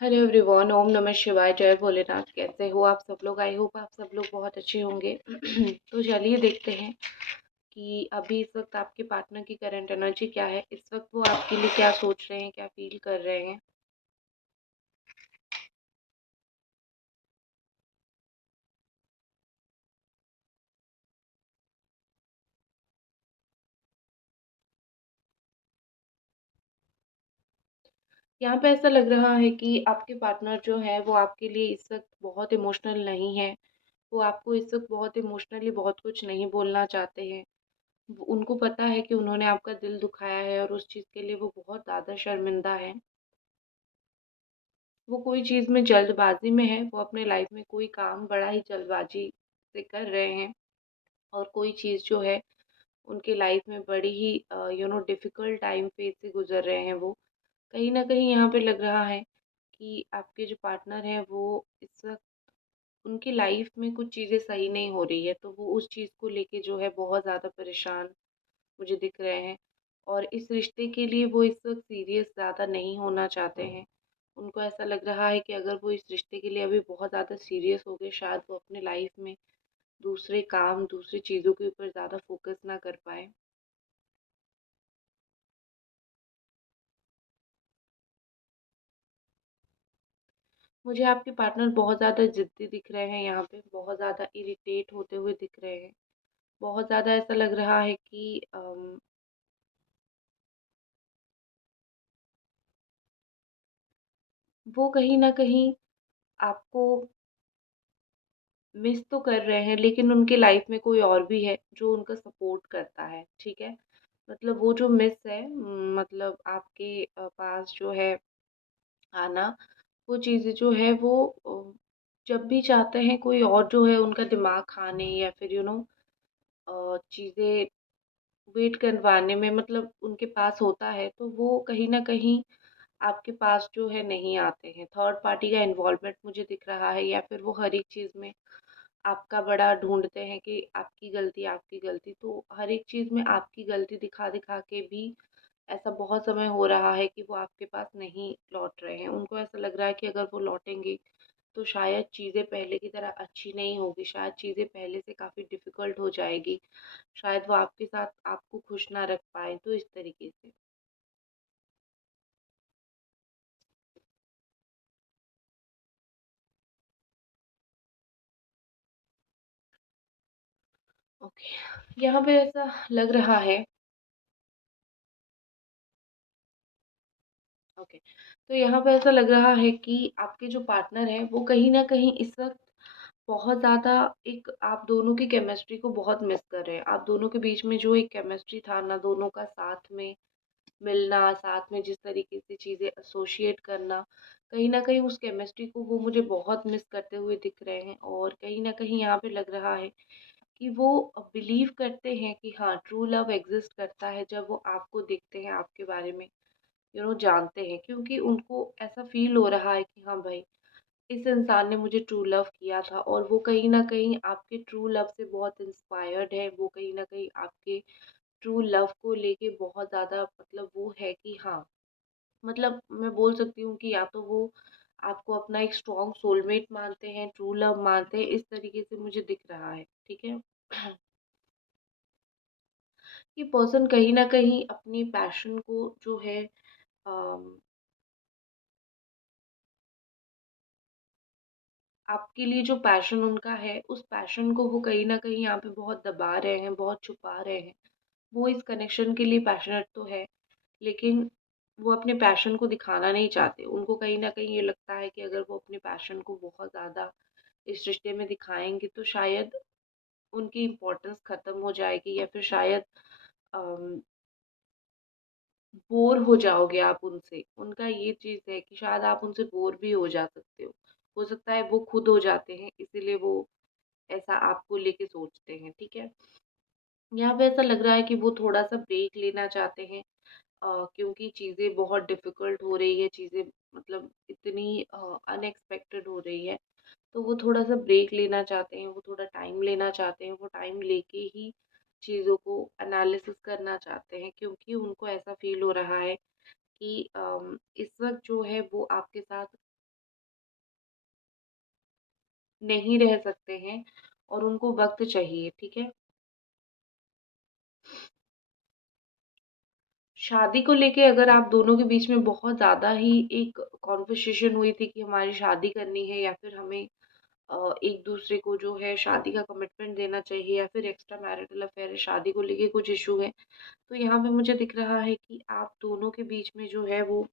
Hello everyone, ओम नमः शिवाय, जय भोलेनाथ। कैसे हो आप सब लोग? आई होप आप सब लोग बहुत अच्छे होंगे। तो चलिए देखते हैं कि अभी इस वक्त आपके पार्टनर की करंट एनर्जी क्या है। इस वक्त वो आपके लिए क्या सोच रहे हैं, क्या फील कर रहे हैं। यहाँ पे ऐसा लग रहा है कि आपके पार्टनर जो है वो आपके लिए इस वक्त बहुत इमोशनल नहीं है। वो आपको इस वक्त बहुत इमोशनली बहुत कुछ नहीं बोलना चाहते हैं। उनको पता है कि उन्होंने आपका दिल दुखाया है और उस चीज़ के लिए वो बहुत ज़्यादा शर्मिंदा है। वो कोई चीज़ में जल्दबाज़ी में है, वो अपने लाइफ में कोई काम बड़ा ही जल्दबाज़ी से कर रहे हैं और कोई चीज़ जो है उनके लाइफ में बड़ी ही डिफ़िकल्ट टाइम फेज़ से गुज़र रहे हैं वो। कहीं न कहीं यहाँ पे लग रहा है कि आपके जो पार्टनर हैं वो इस वक़्त उनकी लाइफ में कुछ चीज़ें सही नहीं हो रही है, तो वो उस चीज़ को लेके जो है बहुत ज़्यादा परेशान मुझे दिख रहे हैं। और इस रिश्ते के लिए वो इस वक़्त सीरियस ज़्यादा नहीं होना चाहते हैं। उनको ऐसा लग रहा है कि अगर वो इस रिश्ते के लिए अभी बहुत ज़्यादा सीरियस हो गए, शायद वो अपने लाइफ में दूसरे काम, दूसरी चीज़ों के ऊपर ज़्यादा फ़ोकस ना कर पाएँ। मुझे आपके पार्टनर बहुत ज़्यादा ज़िद्दी दिख रहे हैं यहाँ पे, बहुत ज़्यादा इरिटेट होते हुए दिख रहे हैं। बहुत ज़्यादा ऐसा लग रहा है कि वो कहीं न कहीं आपको मिस तो कर रहे हैं, लेकिन उनके लाइफ में कोई और भी है जो उनका सपोर्ट करता है, ठीक है? मतलब वो जो मिस है, मतलब आपके पास जो है आना, वो चीज़ें जो है वो जब भी चाहते हैं कोई और जो है उनका दिमाग खाने या फिर चीज़ें वेट करवाने में, मतलब उनके पास होता है, तो वो कहीं न कहीं आपके पास जो है नहीं आते हैं। थर्ड पार्टी का इन्वॉल्वमेंट मुझे दिख रहा है, या फिर वो हर एक चीज़ में आपका बड़ा ढूँढते हैं कि आपकी गलती, आपकी गलती। तो हर एक चीज़ में आपकी गलती दिखा-दिखा के भी ऐसा बहुत समय हो रहा है कि वो आपके पास नहीं लौट रहे हैं। उनको ऐसा लग रहा है कि अगर वो लौटेंगे तो शायद चीज़ें पहले की तरह अच्छी नहीं होगी, शायद चीज़ें पहले से काफ़ी डिफ़िकल्ट हो जाएगी, शायद वो आपके साथ आपको खुश ना रख पाएँ, तो इस तरीके से। ओके, यहाँ पे ऐसा लग रहा है। ओके, तो यहाँ पे ऐसा लग रहा है कि आपके जो पार्टनर हैं वो कहीं न कहीं इस वक़्त बहुत ज़्यादा एक आप दोनों की केमिस्ट्री को बहुत मिस कर रहे हैं। आप दोनों के बीच में जो एक केमिस्ट्री था ना, दोनों का साथ में मिलना, साथ में जिस तरीके से चीज़ें एसोसिएट करना, कहीं न कहीं उस केमिस्ट्री को वो मुझे बहुत मिस करते हुए दिख रहे हैं। और कहीं न कहीं यहाँ पे लग रहा है कि वो बिलीव करते हैं कि हाँ, ट्रू लव एग्ज़िस्ट करता है जब वो आपको देखते हैं, आपके बारे में जानते हैं, क्योंकि उनको ऐसा फ़ील हो रहा है कि हाँ भाई, इस इंसान ने मुझे ट्रू लव किया था। और वो कहीं न कहीं आपके ट्रू लव से बहुत इंस्पायर्ड है। वो कहीं न कहीं आपके ट्रू लव को लेके बहुत ज़्यादा, मतलब वो है कि हाँ, मतलब मैं बोल सकती हूँ कि या तो वो आपको अपना एक स्ट्रॉन्ग सोलमेट मानते हैं, ट्रू लव मानते हैं, इस तरीके से मुझे दिख रहा है, ठीक है? ये पर्सन कहीं न कहीं अपनी पैशन को जो है अम आपके लिए जो पैशन उनका है, उस पैशन को वो कहीं न कहीं यहाँ पे बहुत दबा रहे हैं, बहुत छुपा रहे हैं। वो इस कनेक्शन के लिए पैशनेट तो है, लेकिन वो अपने पैशन को दिखाना नहीं चाहते। उनको कहीं न कहीं ये लगता है कि अगर वो अपने पैशन को बहुत ज़्यादा इस रिश्ते में दिखाएँगे, तो शायद उनकी इम्पोर्टेंस ख़त्म हो जाएगी, या फिर शायद अम, बोर हो जाओगे आप उनसे। उनका ये चीज़ है कि शायद आप उनसे बोर भी हो जा सकते हो। हो सकता है वो खुद हो जाते हैं, इसीलिए वो ऐसा आपको लेके सोचते हैं, ठीक है? यहाँ पे ऐसा लग रहा है कि वो थोड़ा-सा ब्रेक लेना चाहते हैं, क्योंकि चीज़ें बहुत डिफ़िकल्ट हो रही है, चीज़ें मतलब इतनी अनएक्सपेक्टेड हो रही है, तो वो थोड़ा-सा ब्रेक लेना चाहते हैं, वो थोड़ा टाइम लेना चाहते हैं, वो टाइम लेके ही चीज़ों को एनालिसिस करना चाहते हैं, क्योंकि उनको ऐसा फ़ील हो रहा है कि इस वक़्त जो है वो आपके साथ नहीं रह सकते हैं और उनको वक़्त चाहिए, ठीक है? शादी को लेके अगर आप दोनों के बीच में बहुत ज़्यादा ही एक कॉन्वर्सेशन हुई थी कि हमारी शादी करनी है या फिर हमें एक-दूसरे को जो है शादी का कमिटमेंट देना चाहिए या फिर एक्स्ट्रा मैरिटल अफेयर है, शादी को लेके कुछ इश्यू है, तो यहाँ पे मुझे दिख रहा है कि आप दोनों के बीच में जो है वो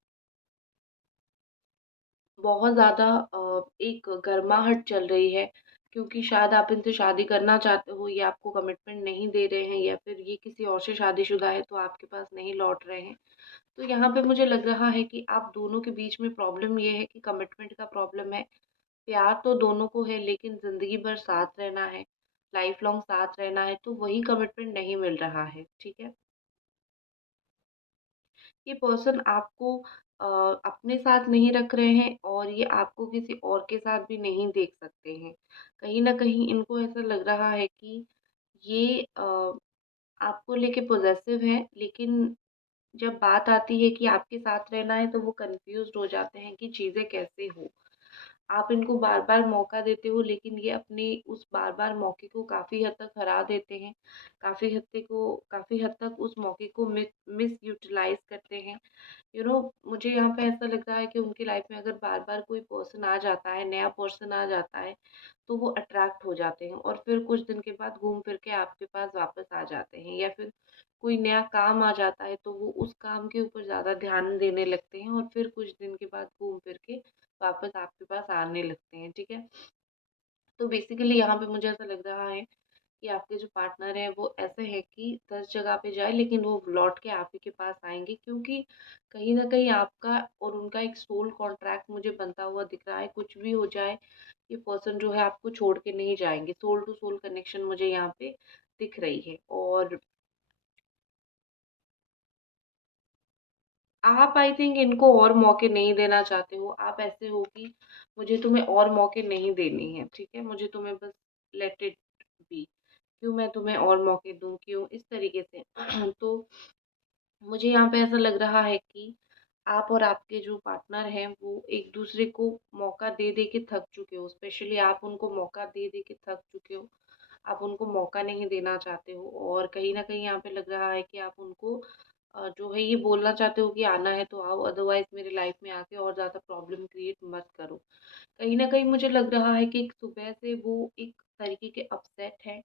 बहुत ज़्यादा एक गर्माहट चल रही है, क्योंकि शायद आप इनसे शादी करना चाहते हो, ये आपको कमिटमेंट नहीं दे रहे हैं या फिर ये किसी और से शादीशुदा है तो आपके पास नहीं लौट रहे हैं। तो यहाँ पे मुझे लग रहा है कि आप दोनों के बीच में प्रॉब्लम ये है कि कमिटमेंट का प्रॉब्लम है। प्यार तो दोनों को है लेकिन ज़िंदगी भर साथ रहना है, लाइफ लॉन्ग साथ रहना है, तो वही कमिटमेंट नहीं मिल रहा है, ठीक है? ये पर्सन आपको अ, अपने साथ नहीं रख रहे हैं और ये आपको किसी और के साथ भी नहीं देख सकते हैं। कहीं न कहीं इनको ऐसा लग रहा है कि ये आपको लेके पॉसेसिव हैं, लेकिन जब बात आती है कि आपके साथ रहना है तो वो कन्फ्यूज़्ड हो जाते हैं कि चीज़ें कैसे हो। आप इनको बार-बार मौका देते हो लेकिन ये अपने उस बार-बार मौके को काफ़ी हद तक हरा देते हैं। काफ़ी हद तक उस मौके को मिसयूटिलाइज़ करते हैं। मुझे यहाँ पे ऐसा लग रहा है कि उनकी लाइफ में अगर बार-बार कोई पर्सन आ जाता है, नया पर्सन आ जाता है, तो वो अट्रैक्ट हो जाते हैं और फिर कुछ दिन के बाद घूम फिर के आपके पास वापस आ जाते हैं या फिर कोई नया काम आ जाता है, तो वो उस काम के ऊपर ज़्यादा ध्यान देने लगते हैं और फिर कुछ दिन के बाद घूम फिर के वापस आपके पास आने लगते हैं, ठीक है? तो बेसिकली यहाँ पे मुझे ऐसा लग रहा है कि आपके जो पार्टनर हैं वो ऐसे हैं कि 10 जगह पे जाए लेकिन वो लौट के आप ही के पास आएँगे, क्योंकि कहीं न कहीं आपका और उनका एक सोल कॉन्ट्रैक्ट मुझे बनता हुआ दिख रहा है। कुछ भी हो जाए, ये पर्सन जो है आपको छोड़ के नहीं जाएँगे। सोल टू सोल कनेक्शन मुझे यहाँ पे दिख रही है। और आप आई थिंक इनको और मौके नहीं देना चाहते हो। आप ऐसे हो कि मुझे तुम्हें और मौके नहीं देने हैं, ठीक है? मुझे तुम्हें बस लेट इट बी। क्यों मैं तुम्हें और मौके दूँ? क्यों? इस तरीके से। तो मुझे यहाँ पे ऐसा लग रहा है कि आप और आपके जो पार्टनर हैं वो एक-दूसरे को मौका दे-दे के थक चुके हो। स्पेशली आप उनको मौका दे-दे के थक चुके हो। आप उनको मौका नहीं देना चाहते हो और कहीं न कहीं यहाँ पे लग रहा है कि आप उनको जो है ये बोलना चाहते हो कि आना है तो आओ, अदरवाइज़ मेरी लाइफ़ में आके और ज़्यादा प्रॉब्लम क्रिएट मत करो। कहीं न कहीं मुझे लग रहा है कि एक सुबह से वो एक तरीके के अपसेट हैं।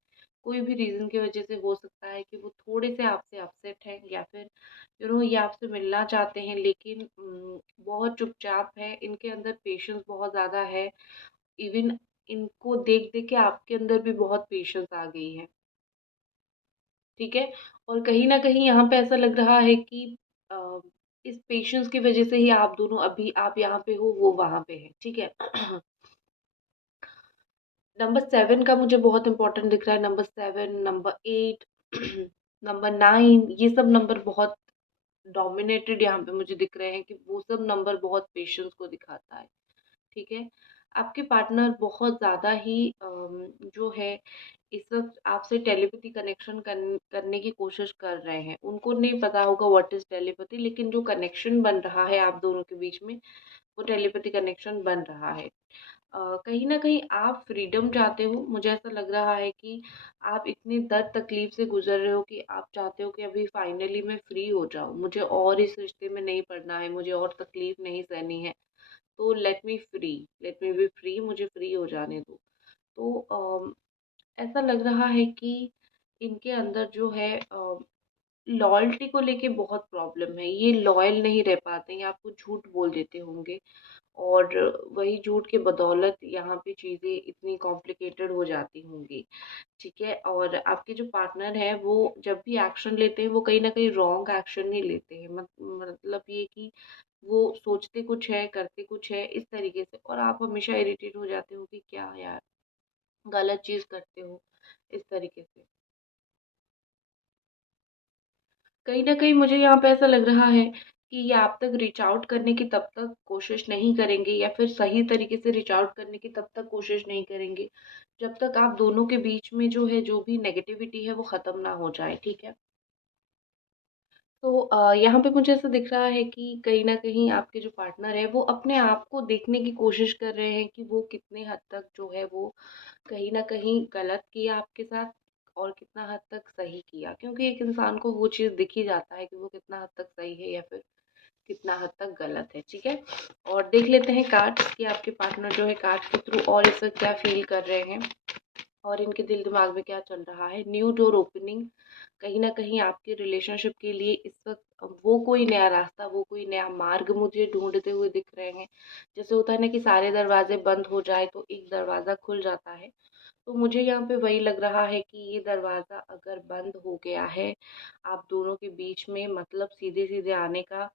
कोई भी रीज़न की वज़ह से हो सकता है कि वो थोड़े से आपसे अपसेट हैं या फिर ये आपसे मिलना चाहते हैं लेकिन बहुत चुपचाप हैं। इनके अंदर पेशेंस बहुत ज़्यादा है। इवन इनको देख-देख के आपके अंदर भी बहुत पेशेंस आ गई है। ठीक है? और कहीं न कहीं यहाँ पे ऐसा लग रहा है कि अ, इस पेशेंस की वज़ह से ही आप दोनों अभी आप यहाँ पे हो, वो वहाँ पे है। ठीक है? नंबर 7 का मुझे बहुत इम्पोर्टेंट दिख रहा है, नंबर 7, नंबर 8, नंबर 9, ये सब नंबर बहुत डोमिनेटेड यहाँ पे मुझे दिख रहे हैं कि वो सब नंबर बहुत पेशेंस को दिखाता है, ठीक है? आपके पार्टनर बहुत ज़्यादा ही जो है इस वक़्त आपसे टेलीपैथी कनेक्शन करने की कोशिश कर रहे हैं। उनको नहीं पता होगा व्हाट इज़ टेलीपैथी, लेकिन जो कनेक्शन बन रहा है आप दोनों के बीच में, वो टेलीपैथी कनेक्शन बन रहा है। कहीं न कहीं आप फ्रीडम चाहते हो, मुझे ऐसा लग रहा है कि आप इतनी दर्द तकलीफ़ से गुज़र रहे हो कि आप चाहते हो कि अभी फाइनली मैं फ्री हो जाऊँ, मुझे और इस रिश्ते में नहीं पड़ना है, मुझे और तकलीफ़ नहीं सहनी है, तो लेट मी बी फ्री, मुझे फ्री हो जाने दो। तो ऐसा लग रहा है कि इनके अंदर जो है लॉयल्टी को लेके बहुत प्रॉब्लम है, ये लॉयल नहीं रह पाते, ये आपको झूठ बोल देते होंगे। और वही झूठ के बदौलत यहाँ पे चीज़ें इतनी कॉम्प्लिकेटेड हो जाती होंगी, ठीक है? और आपके जो पार्टनर हैं वो जब भी एक्शन लेते हैं वो कहीं न कहीं रॉन्ग एक्शन ही लेते हैं। मतलब ये कि वो सोचते कुछ है, करते कुछ है इस तरीके से, और आप हमेशा इरिटेट हो जाते हो कि क्या यार, गलत चीज़ करते हो, इस तरीके से। कहीं न कहीं मुझे यहाँ पे ऐसा लग रहा है कि ये आप तक रीच आउट करने की तब तक कोशिश नहीं करेंगे या फिर सही तरीके से रीच आउट करने की तब तक कोशिश नहीं करेंगे, जब तक आप दोनों के बीच में जो है, जो भी नेगेटिविटी है वो ख़त्म ना हो जाए, ठीक है? तो यहाँ पे मुझे ऐसा दिख रहा है कि कहीं न कहीं आपके जो पार्टनर है वो अपने आप को देखने की कोशिश कर रहे हैं कि वो कितने हद तक जो है वो कहीं न कहीं गलत किया आपके साथ और कितना हद तक सही किया। क्योंकि एक इंसान को वो चीज़ दिख ही जाता है कि वो कितना हद तक सही है या फिर कितना हद तक गलत है, ठीक है? और देख लेते हैं कार्ड्स कि आपके पार्टनर जो है कार्ड्स के थ्रू और इस वक़्त क्या फ़ील कर रहे हैं और इनके दिल दिमाग में क्या चल रहा है। न्यू डोर ओपनिंग, कहीं न कहीं आपके रिलेशनशिप के लिए इस वक़्त वो कोई नया रास्ता, वो कोई नया मार्ग मुझे ढूँढते हुए दिख रहे हैं। जैसे होता है ना कि सारे दरवाज़े बंद हो जाए तो एक दरवाज़ा खुल जाता है। तो मुझे यहाँ पे वही लग रहा है कि ये दरवाज़ा अगर बंद हो गया है आप दोनों के बीच में, मतलब सीधे-सीधे आने का,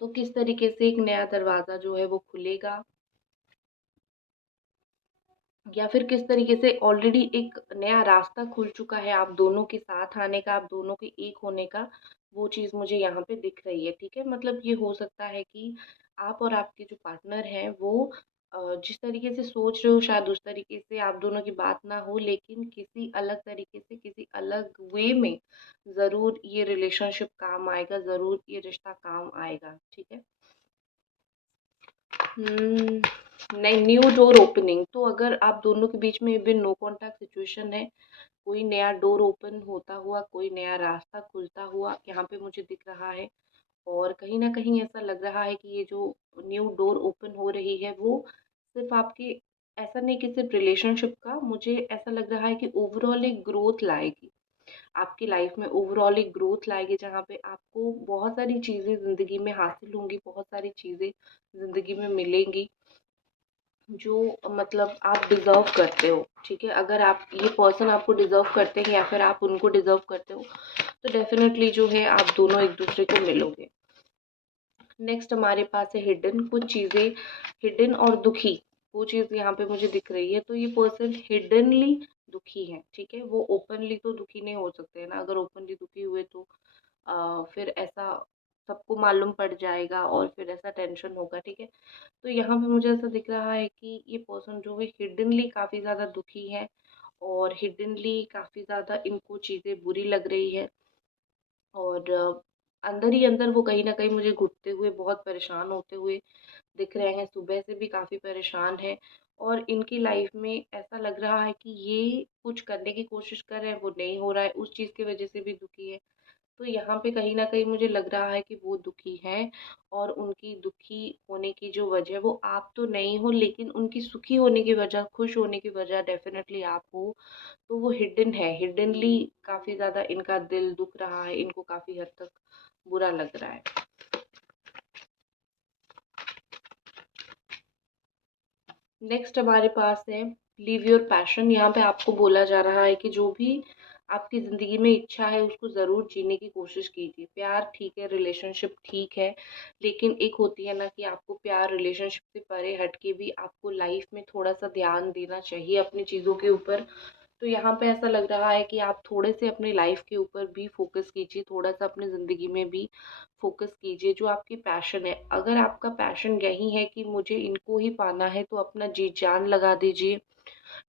तो किस तरीके से एक नया दरवाज़ा जो है वो खुलेगा या फिर किस तरीके से ऑलरेडी एक नया रास्ता खुल चुका है आप दोनों के साथ आने का, आप दोनों के एक होने का, वो चीज़ मुझे यहाँ पे दिख रही है, ठीक है? मतलब ये हो सकता है कि आप और आपके जो पार्टनर हैं वो जिस तरीके से सोच रहे हो शायद उस तरीके से आप दोनों की बात ना हो, लेकिन किसी अलग तरीके से, किसी अलग वे में ज़रूर ये रिलेशनशिप काम आएगा, ज़रूर ये रिश्ता काम आएगा, ठीक है? नहीं, न्यू डोर ओपनिंग, तो अगर आप दोनों के बीच में भी नो कॉन्टैक्ट सिचुएशन है, कोई नया डोर ओपन होता हुआ, कोई नया रास्ता खुलता हुआ यहाँ पे मुझे दिख रहा है। और कहीं न कहीं ऐसा लग रहा है कि ये जो न्यू डोर ओपन हो रही है वो सिर्फ़ आपके, ऐसा नहीं कि सिर्फ़ रिलेशनशिप का, मुझे ऐसा लग रहा है कि ओवरऑल एक ग्रोथ लाएगी। आपकी लाइफ़ में ओवरऑल एक ग्रोथ लाएगी जहाँ पे आपको बहुत सारी चीज़ें ज़िंदगी में हासिल होंगी, बहुत सारी चीज़ें ज़िंदगी में मिलेंगी जो मतलब आप डिज़र्व करते हो, ठीक है? अगर आप ये पर्सन आपको डिज़र्व करते हैं या फिर आप उनको डिज़र्व करते हो, तो डेफ़िनेटली जो है आप दोनों एक-दूसरे को मिलोगे। नेक्स्ट हमारे पास है हिडन, कुछ चीज़ें हिडन और दुखी, वो चीज़ यहाँ पे मुझे दिख रही है। तो ये पर्सन हिडनली दुखी है, ठीक है? वो ओपनली तो दुखी नहीं हो सकते हैं ना, अगर ओपनली दुखी हुए तो फिर ऐसा सबको मालूम पड़ जाएगा और फिर ऐसा टेंशन होगा, ठीक है? तो यहाँ पे मुझे ऐसा दिख रहा है कि ये पर्सन जो है हिडनली काफ़ी ज़्यादा दुखी है और हिडनली काफ़ी ज़्यादा इनको चीज़ें बुरी लग रही है और अंदर ही अंदर वो कहीं न कहीं मुझे घुटते हुए, बहुत परेशान होते हुए दिख रहे हैं, सुबह से भी काफ़ी परेशान हैं और इनकी लाइफ़ में ऐसा लग रहा है कि ये कुछ करने की कोशिश कर रहे हैं, वो नहीं हो रहा है, उस चीज़ की वज़ह से भी दुखी है। तो यहाँ पे कहीं न कहीं मुझे लग रहा है कि वो दुखी हैं और उनकी दुखी होने की जो वजह, वो आप तो नहीं हो, लेकिन उनकी सुखी होने की वजह, खुश होने की वजह डेफ़िनेटली आप हो। तो वो हिडन है, हिडनली काफ़ी ज़्यादा इनका दिल दुख रहा है, इनको काफ़ी हद तक बुरा लग रहा है। नेक्स्ट हमारे पास है लीव योर पैशन, यहाँ पे आपको बोला जा रहा है कि जो भी आपकी ज़िंदगी में इच्छा है उसको ज़रूर जीने की कोशिश कीजिए। प्यार ठीक है, रिलेशनशिप ठीक है, लेकिन एक होती है ना कि आपको प्यार रिलेशनशिप से परे हट के भी आपको लाइफ में थोड़ा-सा ध्यान देना चाहिए अपनी चीज़ों के ऊपर। तो यहाँ पे ऐसा लग रहा है कि आप थोड़े से अपनी लाइफ के ऊपर भी फ़ोकस कीजिए, थोड़ा-सा अपनी ज़िंदगी में भी फ़ोकस कीजिए। जो आपकी पैशन है, अगर आपका पैशन यही है कि मुझे इनको ही पाना है, तो अपना जी-जान लगा दीजिए,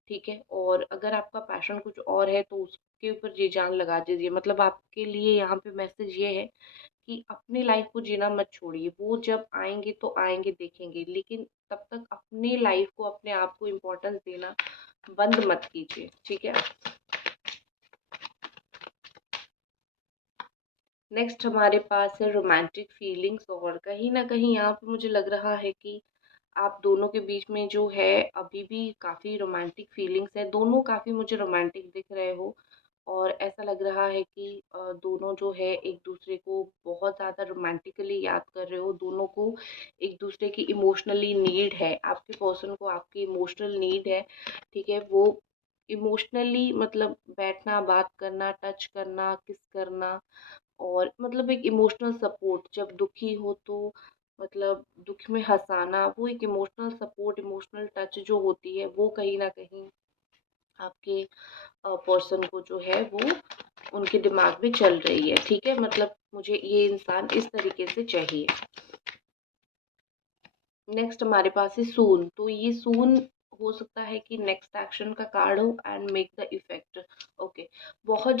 ठीक है? और अगर आपका पैशन कुछ और है, तो उसके ऊपर जी-जान लगा दीजिए। मतलब आपके लिए यहाँ पे मैसेज ये है कि अपनी लाइफ को जीना मत छोड़िए। वो जब आएँगे तो आएँगे, देखेंगे, लेकिन तब तक अपनी लाइफ को, अपने आप को इम्पोर्टेंस देना बंद मत कीजिए, ठीक है? नेक्स्ट हमारे पास है रोमांटिक फीलिंग्स और कहीं न कहीं यहाँ पे मुझे लग रहा है कि आप दोनों के बीच में जो है अभी भी काफ़ी रोमांटिक फीलिंग्स है। दोनों काफ़ी मुझे रोमांटिक दिख रहे हो और ऐसा लग रहा है कि दोनों जो है एक-दूसरे को बहुत ज़्यादा रोमांटिकली याद कर रहे हो। दोनों को एक-दूसरे की इमोशनली नीड है। आपके पर्सन को आपकी इमोशनल नीड है, ठीक है? वो इमोशनली मतलब बैठना, बात करना, टच करना, किस करना और मतलब एक इमोशनल सपोर्ट, जब दुखी हो तो मतलब दुःख में हँसाना, वो एक इमोशनल सपोर्ट, इमोशनल टच जो होती है, वो कहीं न कहीं आपके पर्सन को जो है वो उनके दिमाग में चल रही है, ठीक है? मतलब मुझे ये इंसान इस तरीके से चाहिए। नेक्स्ट हमारे पास है सून, तो ये सून हो सकता है कि नेक्स्ट एक्शन का कार्ड हो and make the effect. Okay, बहुत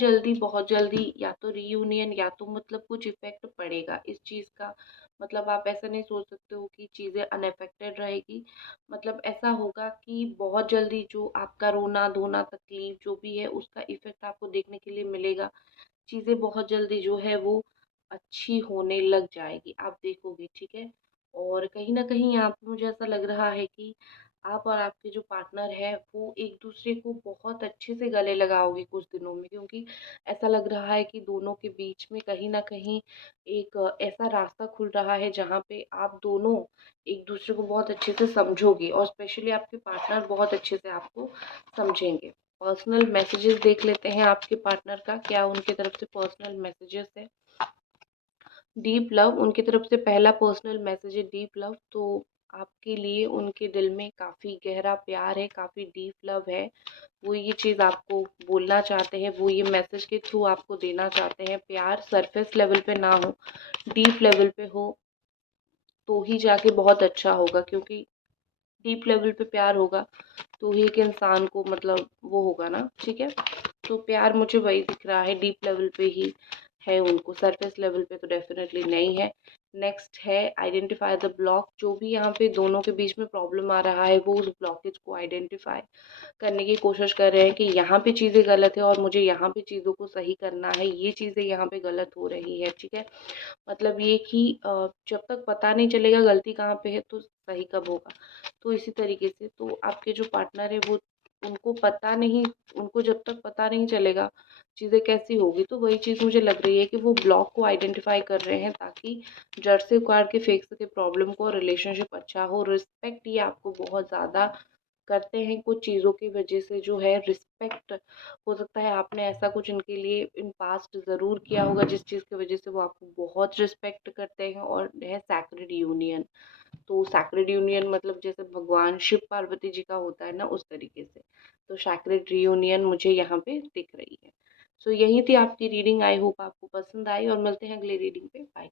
जल्दी या तो रीयूनियन या तो मतलब कुछ इफेक्ट पड़ेगा इस चीज़ का। मतलब आप ऐसा नहीं सोच सकते हो कि चीज़ें अनअफेक्टेड रहेगी। मतलब ऐसा होगा कि बहुत जल्दी जो आपका रोना धोना तकलीफ जो भी है उसका इफेक्ट आपको देखने के लिए मिलेगा। चीज़ें बहुत जल्दी जो है वो अच्छी होने लग जाएगी, आप देखोगे, ठीक है। और कहीं न कहीं यहाँ पे मुझे ऐसा लग रहा है कि आप और आपके जो पार्टनर है वो एक दूसरे को बहुत अच्छे से गले लगाओगे कुछ दिनों में, क्योंकि ऐसा लग रहा है कि दोनों के बीच में कहीं न कहीं एक ऐसा रास्ता खुल रहा है जहाँ पे आप दोनों एक दूसरे को बहुत अच्छे से समझोगे और स्पेशली आपके पार्टनर बहुत अच्छे से आपको समझेंगे। पर्सनल मैसेजेस देख लेते हैं आपके पार्टनर का, क्या उनकी तरफ से पर्सनल मैसेजेस है। डीप लव, उनकी तरफ से पहला पर्सनल मैसेज है डीप लव। तो आपके लिए उनके दिल में काफ़ी गहरा प्यार है, काफ़ी डीप लव है। वो ये चीज़ आपको बोलना चाहते हैं, वो ये मैसेज के थ्रू आपको देना चाहते हैं। प्यार सरफेस लेवल पे ना हो, डीप लेवल पे हो तो ही जाके बहुत अच्छा होगा, क्योंकि डीप लेवल पे प्यार होगा तो ही एक इंसान को मतलब वो होगा ना, ठीक है। तो प्यार मुझे वही दिख रहा है, डीप लेवल पे ही है उनको, सरफेस लेवल पे तो डेफिनेटली नहीं है। नेक्स्ट है आइडेंटिफाई द ब्लॉक। जो भी यहाँ पे दोनों के बीच में प्रॉब्लम आ रहा है वो उस ब्लॉकेज को आइडेंटिफाई करने की कोशिश कर रहे हैं कि यहाँ पे चीज़ें गलत है और मुझे यहाँ पे चीज़ों को सही करना है, ये चीज़ें यहाँ पे गलत हो रही है, ठीक है। मतलब ये कि जब तक पता नहीं चलेगा गलती कहाँ पे है तो सही कब होगा। तो इसी तरीके से तो आपके जो पार्टनर है वो उनको पता नहीं, उनको जब तक पता नहीं चलेगा चीज़ें कैसी होगी, तो वही चीज़ मुझे लग रही है कि वो ब्लॉक को आइडेंटिफाई कर रहे हैं ताकि जड़ से उखाड़ के फेंक सके प्रॉब्लम को और रिलेशनशिप अच्छा हो। रिस्पेक्ट ये आपको बहुत ज़्यादा करते हैं कुछ चीज़ों की वजह से, जो है रिस्पेक्ट। हो सकता है आपने ऐसा कुछ इनके लिए इन पास्ट ज़रूर किया होगा जिस चीज़ की वजह से वो आपको बहुत रिस्पेक्ट करते हैं। और है सैक्रेड यूनियन। तो सैक्रेड यूनियन मतलब जैसे भगवान शिव पार्वती जी का होता है ना, उस तरीके से। तो सैक्रेड यूनियन मुझे यहाँ पे दिख रही है। सो यही थी आपकी रीडिंग। आई होप आपको पसंद आई और मिलते हैं अगली रीडिंग पे। बाय।